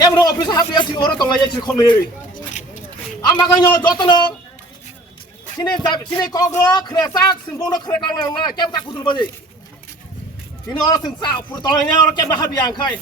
কেমন office হাবিয়া C ওরা তলাই যাচ্ছে খমে আমাকে যতন সিনে কগ্র খ্রেসাক সিম্বনো খ্রে কাং না কেম তা কুতুল বাজে সিনে ওরা সিং সা ফুর তলাই না ওরা কেম হাবিয়া আংখাই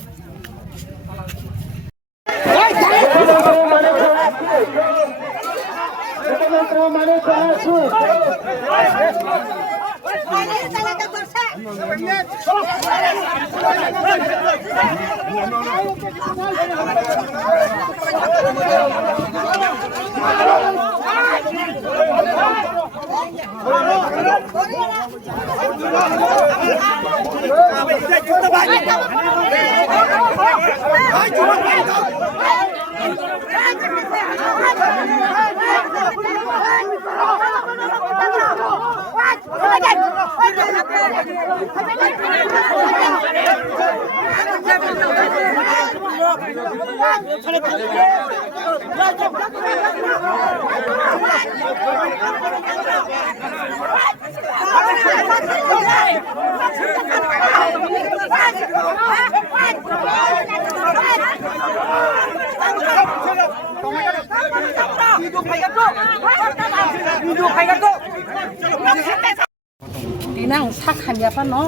Tinang sak hanya pano,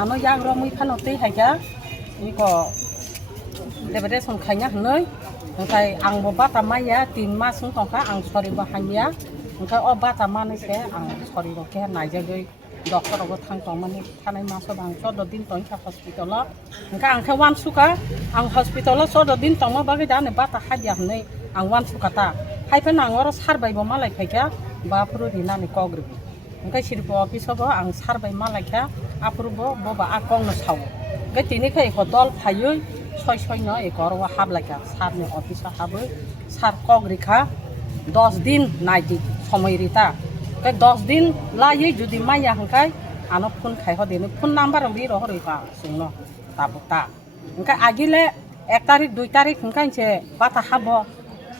ano yang romui pano teh haja, ini kok daripada songkanya henoi, engkai ang boba tamaya tin mas songkangka ang sorry bahanya, engkai obat tamane se ang sorry roke naija joi dokter ogot thang tongmani thanai maso bang so dodin tong ka hospital lo, engkai ang ke wan suka ang hospital lo so dodin tongma bagi dane bata haja henoi ang wan suka ta, hai penang oros harbai bomalai haja, bapuru dinani kogri. Engkai sirpo office bo ang sarbai malakha aprubo boba akong no saw ngai tini khai hodol phayoi soi no ekor wa hablaka sarni office habe sar kogrikha 10 din naiji সময় rita kai 10 din lai judi maya hangkai ano phun khai hodeni phun number bi ro hori pa sungno tabuta engkai agile 1 tarik 2 tarik hangkai je bata habo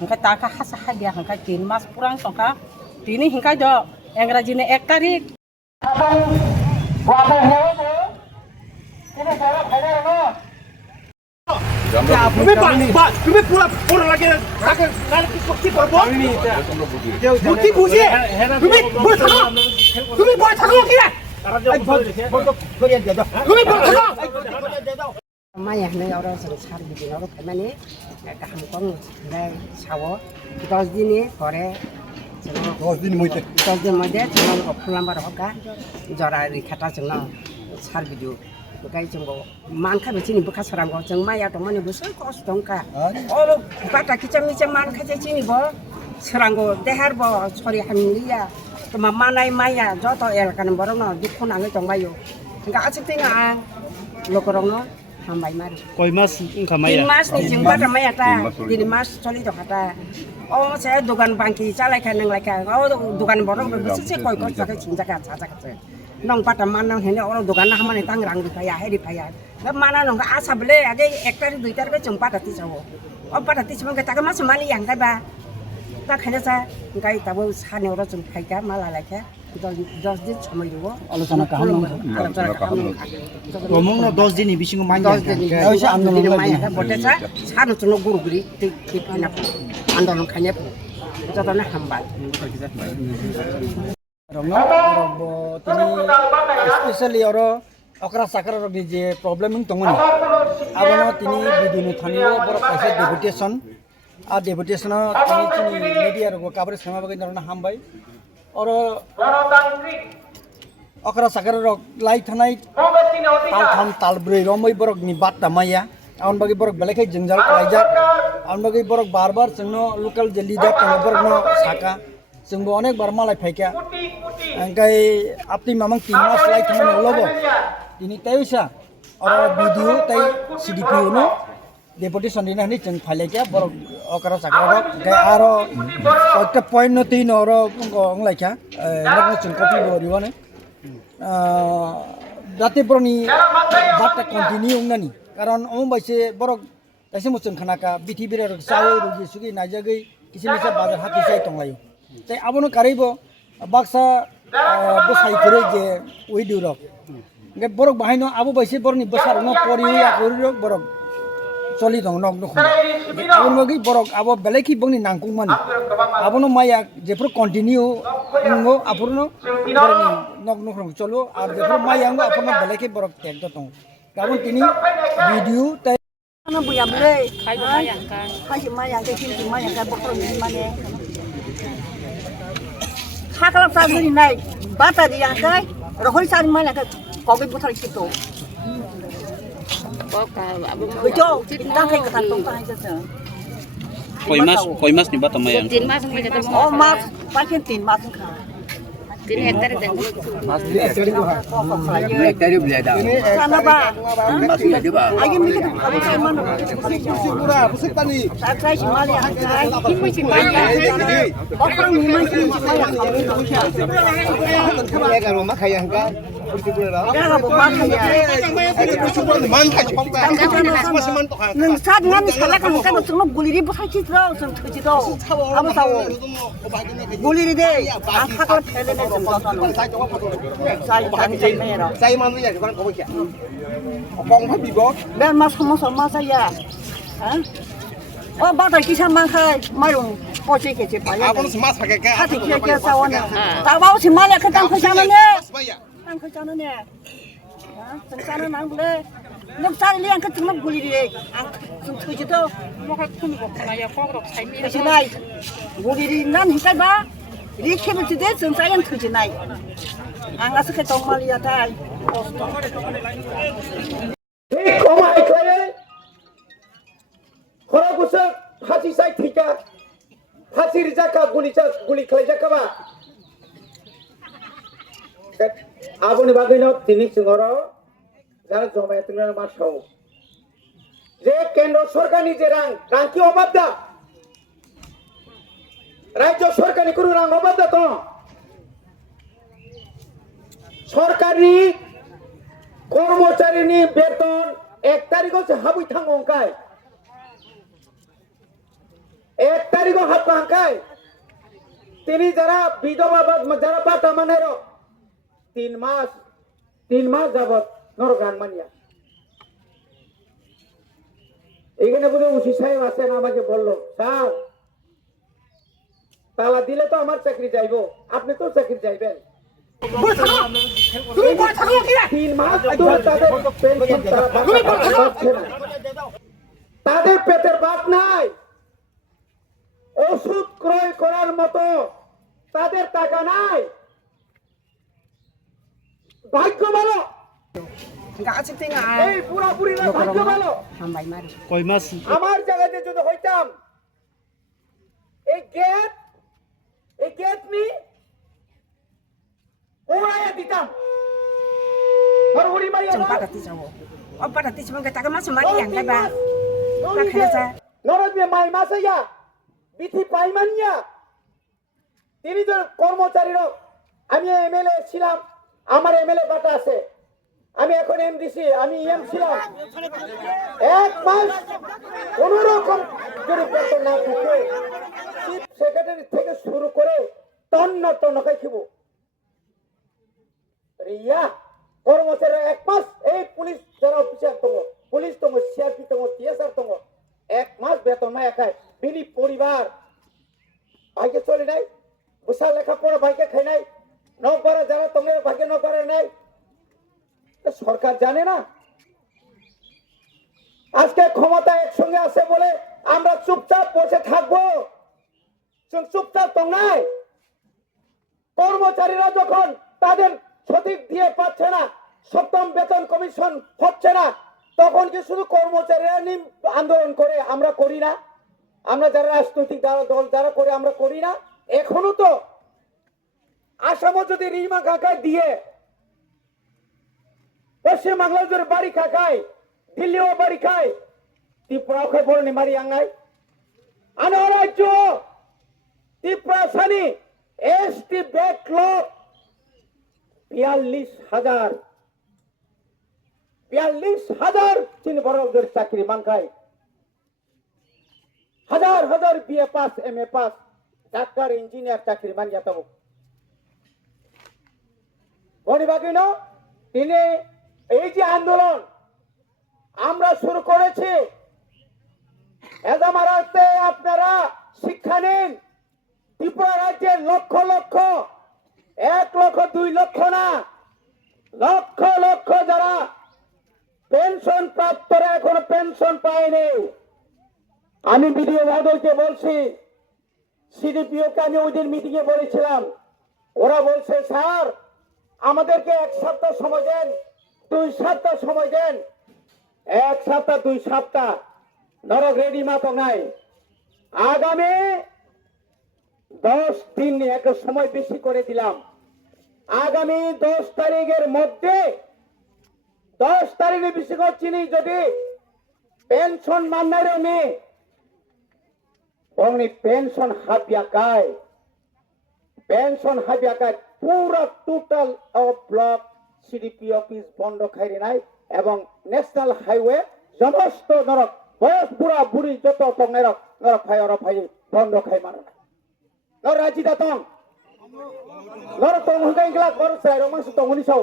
engkai taka hasa habia hangkai 3 mas purang songka tini hangkai do Engrajine 1 tarik. তুমি পুরা পুরো লাগে তাকে কি করব বুদ্ধি বুঝে তুমি বই থাকো তুমি বই থাকো কি রে তুমি বই থাকো Maya này ở đâu sẵn sàng thì nó có thể mà nè cả hàng con đây sáu 10 din này có đấy 10 din মইতে 10 din মধ্যে chúng nó ফুলাম বার হকা জরা রেখাটা जों সার ভিডিও গাই जों মান খাবে চিনি বখা সরাম जों মায়া তো মানে বসে কষ্ট দংকা ও বাটা কিচাম নিচে মান খাজে চিনি ব সরাঙ্গো দেহার ব সরি হামিলিয়া তো মানাই মায়া যত এলাকান বরং দুঃখ নাঙে দংবাयो গাছে তিনা লোকরং hambai mari koi mas kamaya 3 mas ni jeng bata maya ta 3 mas soli to kata oh saya dukan bangki calai kan nang laka oh dukan borong besu se koi koi jaga cinjaka caca nong bata manang hene orang dukan na hamane tang rang dipaya he dipaya na mana nong ka asa bele age ektar 2 tar ka jeng bata ti jawo oh bata ti semang ka mas mali yang kai ba ta khane sa kai tabo sane ora jeng khai ka mala laka 10 din সময় দেব আলোচনা কাহাম রমং 10 দিন বিসিং mine 10 din ওইসে আন্দোলন mine বটেছা সানো চনো গুরুগুরি ঠিক না আন্দোলন খাইনে যতনে হামবাই রমং তিনি স্পেশালি আর অকরা সাকর যে প্রবলেমিং তংমনি আবনো তিনি বিদিন থানিও বড় কাছে ডেপুটেশন আর ডেপুটেশন তিনি মিডিয়া রগ কাবরে সমাবাগি নরনা হামবাই और अकरा सागर लाई थानाय ताल थाम ताल ब्रै रमै बरक नि बात तमाया आउन बागै बरक बेलेखै जंजाल लाइजा आउन बागै बरक बार जोंनो लोकल जे लिडार तनो बरक न साका जोंबो अनेक बार मालाय फायका अंगाय आपनि मामं 3 मास लाई थानाय नलबो दिनि तायसा और भिडियो ताय सीडीपीओ नो डेपुटेशन दिना नि जों फायलायका बरक अकरा सागर गाय आरो একটা পয়েন্ট নতি নর লাইকা নগ্ন जों कपि बरिवाने जाते बरनि बातटा कन्टिनिउ नानि कारण अम बाइसे बरक दाइसे मुचन खानाका बिथि बिरा सावै रुगि सुगि नाजागै किसे मिसा बाजार हाति जाय तंलायो ताइ आबनो कारिबो बाक्सा बसाइ करे जे उइदुरक गे बरक बाहायनो आबो बाइसे बरनि बसारनो परिया करिरक बरक চলি dong nok nok abon bagi borok abo beleki bangni nangkung mani abono maya jepro continue ngo apurno nok nok rong cholo ar jepro maya ngo apurno beleki borok tek do tong kabon tini video tai nó bây giờ đây khai chỉ mai yang cái phim chỉ mai yang cái bóc rồi mình này khai cái làm sao này bắt ta đi yang cái rồi hồi sau mai yang cái có cái bút thằng chịu bây giờ đang khai cái thằng tung tay cho sợ Koi mas ni bata mayang. Tin mas ni kata oh mas pakai tin mas khai tin hektar dan. sana ba lagi mikir kamu saya mana saya cuma lihat saya ini cuma lihat orang memang cuma lihat Jangan bukan neng saat ngan salah kan kan semua gulir ibu sakit terus semua itu apa tahu gulir deh angkat kalau pele saya tadi saya merah Saya mana ya bukan kau ya. Kong apa bibot? dan mas sama saya oh batal kisah mangkai mayung posisi kecil payah Apa semas pakai ke? hati kira sawana tak mau si malah ketang kesananya ang kerjaan ni, kerjaan nang boleh. Nak cari liang kerja nak boleh dia, ang kerja tu. Mungkin tu ni bukan ayah kau nak saya ni. Kerja ni, boleh dia nan hikai ba, dia kerja tu dia kerja yang kerja ni. Ang asal kerja orang Malaysia dah. Hei, kau mai kaya? Korang kusap hati saya tika, hati rizaka guli kerja kau ba? Abon bagino tini singoro যারা জমায়েতের মাসও যে কেন্দ্র সরকার নিজে রাং কি অবাধা রাজ্য সরকারি কোনো রাং অবাধা তো সরকারি কর্মচারী বেতন 1 তারিখ হচ্ছে হাবুই থাং অঙ্কায় 1 তারিখ হাত অঙ্কায় তিনি যারা বিধবা যারা বাটা মানেরো 3 মাস যাবত নরগান মানিয়া এখানে বলে উসি সাহেব আছেন আমাকে বললো স্যার তালা দিলে তো আমার চাকরি যাইবো আপনি তো চাকরি যাইবেন তুমি বল থাকো কি 3 মাস ধরে তাদের পেনশন তারা পাচ্ছে না তাদের পেটের ভাত নাই ওষুধ ক্রয় করার মতো তাদের টাকা নাই ভাগ্য ভালো এই পুরাপুরি না ভাগ্য ভালো Koi mas. আমার জায়গাতে যদি হইতাম এই গেট নি উড়াইয়া দিতাম আর উড়ি মারিয়া নরদে মাই মাসাইয়া বিথি পাইমানিয়া তিনি যে কর্মচারীরা আমি এমএলএ ছিলাম আমার এমএলএ বাটা আছে আমি এখন এমডিসি আমি এম ছিলাম 1 মাস কোন রকম যদি বেতন না থাকে চিফ সেক্রেটারি থেকে শুরু করে টন্ন খাইব রিয়া কর্মচারী 1 মাস এই পুলিশ যারা অফিসার তো পুলিশ তো সিআরপি তো টিএসআর তো 1 মাস বেতন না খায় বিনি পরিবার ভাইকে চলে নাই বুসা লেখাপড়া ভাইকে খাই নাই নকরা যারা তোমার ভাগ্যে নকরা নাই সরকার জানে না আজকে ক্ষমতা একসঙ্গে আছে বলে আমরা চুপচাপ বসে থাকবো চুপচাপ তো নাই কর্মচারীরা যখন তাদের সঠিক দিয়ে পাচ্ছে না সপ্তম বেতন কমিশন হচ্ছে না তখন কি শুধু কর্মচারীরা আন্দোলন করে আমরা করি না আমরা যারা রাজনৈতিক দল যারা করে আমরা করি না এখনো তো আসামও যদি রিমা কাকায় দিয়ে পশ্চিম বাংলার যদি বাড়ি খায় দিল্লিও বাড়ি খায় ত্রিপুরাও খায় বড় মারি আঙ্গাই আনো রাজ্য ত্রিপুরা সানি এসটি ব্যাকলগ ৪২,০০০ চিনি বড়দের চাকরি মানখায় হাজার বিএ পাস এমএ পাস ডাক্তার ইঞ্জিনিয়ার চাকরি মান যাতাব গণিবাগিন তিনি এই যে আন্দোলন আমরা শুরু করেছি এজামারাতে আপনারা শিক্ষা নিন। ত্রিপুরা রাজ্যের লক্ষ লক্ষ, 1 লক্ষ 2 লক্ষ না, লক্ষ লক্ষ যারা পেনশন প্রাপ্তরা এখনো পেনশন পায়নি। আমি বিডিও মহোদয়কে বলছি, সিডিপিওকে আমি ওই দিন মিটিং এ বলেছিলাম, ওরা বলছে স্যার আমাদেরকে 1 সপ্তাহ সময় দেন, 2 সপ্তাহ সময় দেন। 1 সপ্তাহ 2 সপ্তাহ নরক রেডি মাতো নাই। আগামী 10 দিন একটা সময় বেশি করে দিলাম। আগামী 10 তারিখের মধ্যে, 10 তারিখে বেশি করছি নি, যদি পেনশন মান্নার নেই অমনি পেনশন হাবিয়াকায়, পেনশন হাবিয়াকায় পুরো total of block CDP office বন্ধ খাইরে নাই এবং ন্যাশনাল হাইওয়ে সমস্ত নরক বয়স বুড়া বুড়ি যত টং নরক নরক ফাই অর ফাই বন্ধ খাই মারা নাই নর রাজি দাতং নরক টং হুগাই গলা কর সাই রমাংস টং হুনি সাও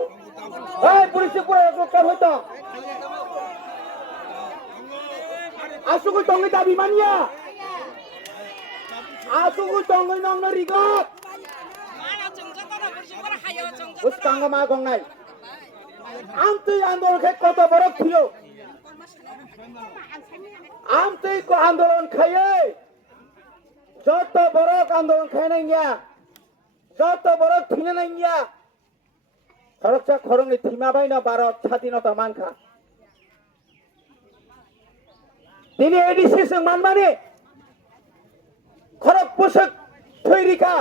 এই পুলিশ পুরো কাম হইতো আসুকু টং দাবি মানিয়া আসুকু টং নং রিগত উস্কাঙ্গ মা গংনাই আমতই আন্দোলন খাই কত বড় থিও আমতই কো আন্দোলন খাইয়ে যত বড় আন্দোলন খাই নাই গিয়া যত বড় থিনে নাই গিয়া খরচা খরংনি থিমা বাইনা ভারত স্বাধীনতা মানখা তিনি এডিসি সং মানমানে খরক পোশাক থৈরিখা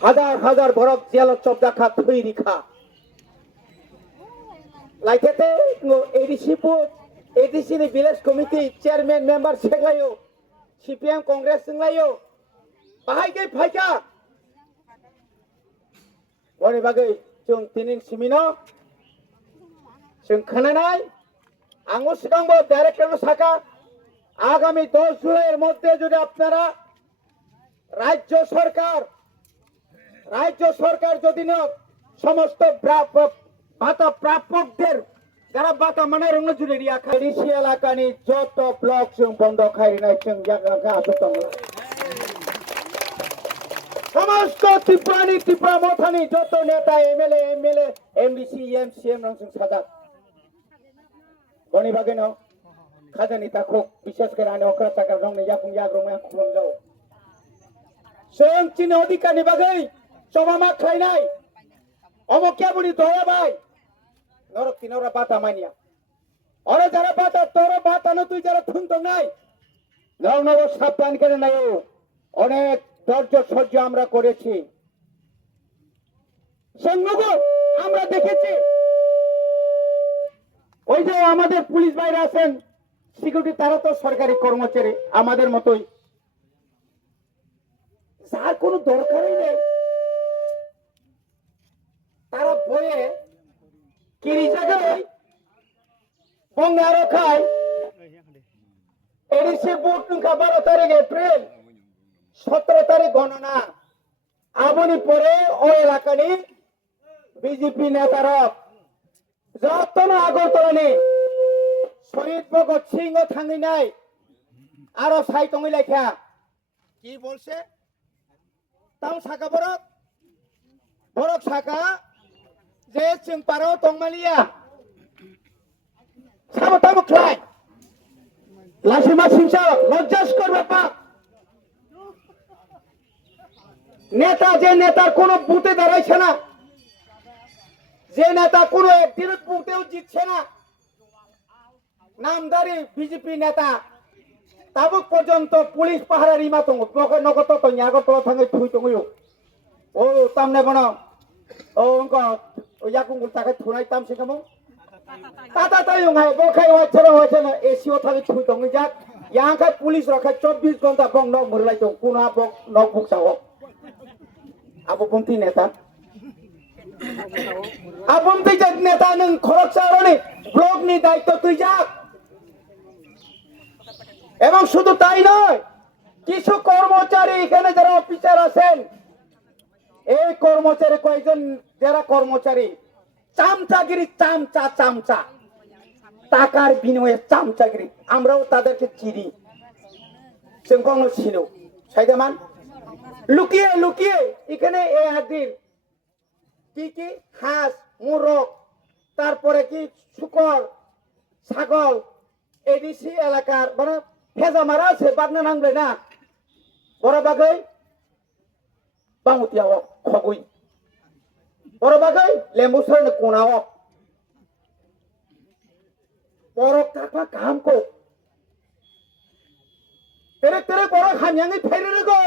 হাজার হাজার বরফ জেল চবদাখা থৈরিখা লাইকেতে এডিসি नि ভিলেজ কমিটি চেয়ারম্যান মেম্বার সেগলাयो সিপিএম কংগ্রেস संलायो बाहायगै फायका बनि बागै जों दिनै सिमिनो जों खोनानाय आंबो सिगांबो डाइरेक्टर साका आगामी 10 जुलाइয়ের মধ্যে যদি আপনারা রাজ্য সরকার যদি না সমস্ত ভাতা প্রাপকদের যারা ভাতা মানে রঙ জুড়ে রিয়া খাইরিসি এলাকানি যত ব্লক जों বন্ধ খাইরি নাই जों জায়গা আসতং সমস্ত ত্রিপুরা মথানি যত নেতা এমএলএ এমডিসি এমসিএম রং जों সাজা গনি বাগে ন খাজানি তাকো বিশেষ করে আনে অকরা টাকা রং ने याकुं याग्रमाया खुलम जाओ जों चिन अधिकारनि बागै जमामा खाइनाय অমকিয়া বুড়ি দয়া ভাই নরক তিনরা বাতা মানিয়া ওরা যারা বাতা তোর বাতা না তুই যারা থুনতো নাই নর নব সাবধান করে নাই অনেক ধৈর্য সহ্য আমরা করেছি সঙ্গগো আমরা দেখেছি ওই যে আমাদের পুলিশ ভাইরা আছেন সিকিউরিটি তারা তো সরকারি কর্মচারী আমাদের মতোই যার কোনো দরকারই নেই তারা বয়ে কিরি জায়গায় বঙ্গারো খায় এডিসি বুট 12 তারিখ এপ্রিল 17 তারিখ গণনা আবনি পরে ও এলাকানি বিজেপি নেতারা যতন আগরতলানি শহীদ ভগৎ সিংহ থাঙ্গি নাই আরো সাইটঙ্গি লেখা কি বলছে তাও সাকা বরক সাকা যে जों পারো তংমালিয়া সাবতাবো খাই লাসিমা সিংসা লজ্জাস করবে পা নেতা যে নেতার কোনো বুথে দাঁড়াইছে না যে নেতা কোনো একদিন বুথেও জিতছে না নামদারি বিজেপি নেতা তাবুক পর্যন্ত পুলিশ পাহারা রিমা তঙ্গ নগত তো ইয়াগত থাঙ্গে থুই তঙ্গিও ও তামনে বনা ও অঙ্ক ইয়াকুঙ্গুল তাকে থুনাই তাম সিকামো তাতা তাইং হাই বখাই হচ্ছে না এসিও থাকি থুই তঙ্গি যাক ইয়াংখাই পুলিশ রাখা 24 ঘন্টা বং নক মুরলাই তো কুনা বক নক বুকসাও আবু পন্থী নেতা আপনতি যে নেতা নং খরকসারনি ব্লকনি দায়িত্ব তুই যাক এবং শুধু তাই নয় কিছু কর্মচারী এখানে যারা অফিসার আছেন এই কর্মচারী কয়েকজন যারা কর্মচারী চামচাগিরি চামচা টাকার বিনিময়ে চামচাগিরি আমরাও তাদেরকে চিনি जोंखौ सिनु साइदामान लुकिয়ে লুকিয়ে এখানে এই হাতির কি হাঁস মোরগ তারপরে কি শুকর ছাগল এডিসি এলাকার মানে ভেজা মারা আছে বাদনা নাংলে না বড় বাগৈ বাংটিয়াও খগুই বড় বাগৈ লেম্বু সরনে কোনাও বরক থাকা কাম কো তেরে বড় খামিয়াঙ্গি ফেরে গো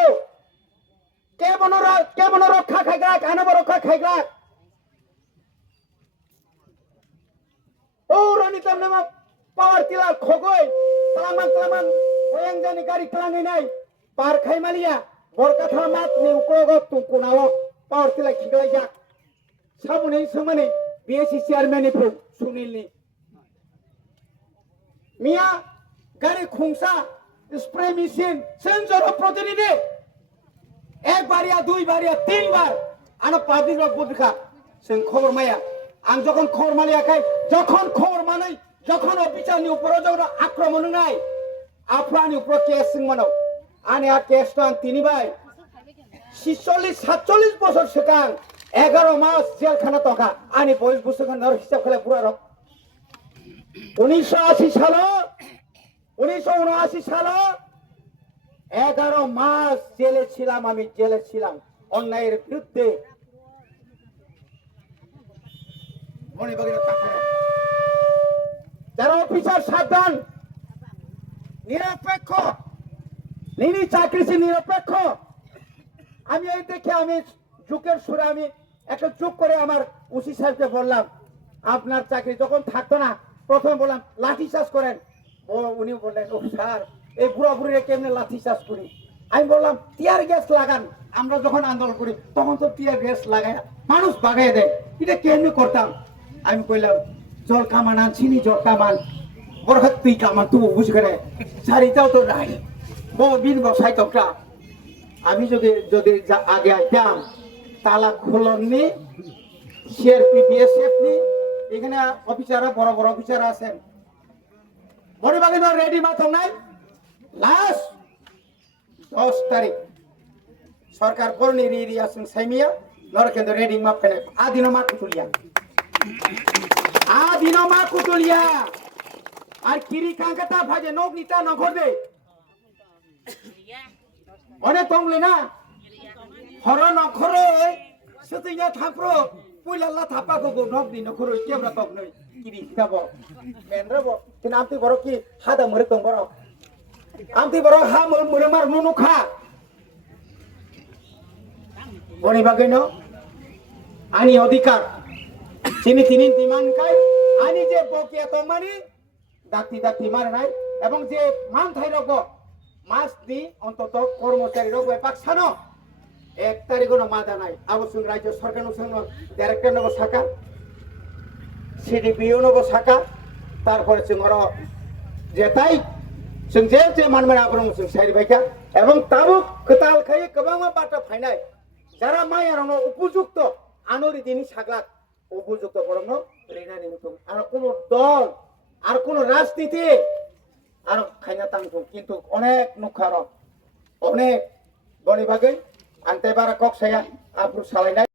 কেমন রক্ষা খাইগা কানাব রক্ষা খাইগা ও রানী তামনামা পাওয়ার টিলার খগই তালামান ওয়াং জানি গাড়ি ক্লাঙ্গি নাই পার খাইমালিয়া বরকাথা মাত নি উকোগ তুকুনাও পাওয়ার টিলা খিগলাই যা সামনে সামনে বিএসসি চেয়ারম্যান এ সুনীলনি মিয়া গাড়ি খুংসা স্প্রে মেশিন সেন্সর প্রতিনিধি एक बार या दुई बार या तीन बार आना पाब्लिक रक बुद्धिखा जों खबर माया आं जखन खबर मालियाखै जखन खबर मानै जखन अफिसारनि उपराव जखन आक्रमण नाय आफानि उपराव केस जों मानाव आने आ केस तो आं तिनिबाय 46-47 বছর सिगां 11 मास जेलखाना तखा आनि बयस बुसखान नर हिसाब खालाय पुरा रक 1980 সালে 11 মাস জেলে ছিলাম আমি জেলে ছিলাম অন্যায়ের বিরুদ্ধে যারা অফিসার সাবধান নিরপেক্ষ নিনি চাকরি নিরপেক্ষ আমি এই দেখে আমি যুগের সুরে আমি একটা চুপ করে আমার ওসি সাহেবকে বললাম আপনার চাকরি যখন থাকতো না প্রথমে বললাম লাঠি চার্জ করেন উনি বললেন ও স্যার এই বুড়া বুড়িরা কেমনে লাঠি চার্জ করি আমি বললাম টিয়ার গ্যাস লাগান আমরা যখন আন্দোলন করি তখন তো টিয়ার গ্যাস লাগায় মানুষ বাগায় দেয় এটা কেমনে করতাম আমি কইলাম জল কামান আনছিনি জল কামান বড় তুই কামান তুই বুঝ করে সারিটাও তো নাই বিন বসাই তোটা আমি যদি আগে আইতাম তালা খুলননি সিআরপি বিএসএফ নি এখানে অফিসাররা বড় বড় অফিসার আছেন বড় বাগান রেডি মাথা নাই লাস্ট 10 তারিখ সরকার বর্ণি রিয়া সিং সাইমিয়া নরকেন্দ্র রেডিং মাপ ফেলে আদিনো মা কুতুলিয়া আর কিরি কাঙ্কাতা ভাজে নক নিতা নগরবে অনেক তংলে না হর নখরে সতিয়া থাপ্রো পুইলাল্লা থাপা গো নক দি নখরে কেবরা তক নই কিরি হিতাব মেনরাব কিন আমতি বড় কি হাদা মরে তং বড় আমতি বড় হা মরে মার নুনুখা বনি বাগৈনো আনি অধিকার চিনি তিনি দিমানকাই আনি যে বকিয়া তংমানি ডাক্তি মারে নাই এবং যে মান থাই রব মাস দি অন্তত কর্মচারী রব এপাক সানো 1 তারিখও মাদা নাই আবসুন রাজ্য সরকার সঙ্গে ডাইরেক্টর নব শাখা সিডিপিও নব শাখা তারপরে जोंर যেতাই जों जे मानमाय आब्रं जों साइड बायका এবং তাবো কতাল খাই গোबां বাটা ফাইনাই যারা মায়ারনো উপযুক্ত আনরি দিনি সাগলা উপযুক্ত বরং রেনানি মতো আর কোন দল আর কোন রাজনীতি আর খাইনা তাংকো কিন্তু অনেক নখার অনেক বড়ি ভাগে আনতে বারা কক সায়া আব্রু সালাইনাই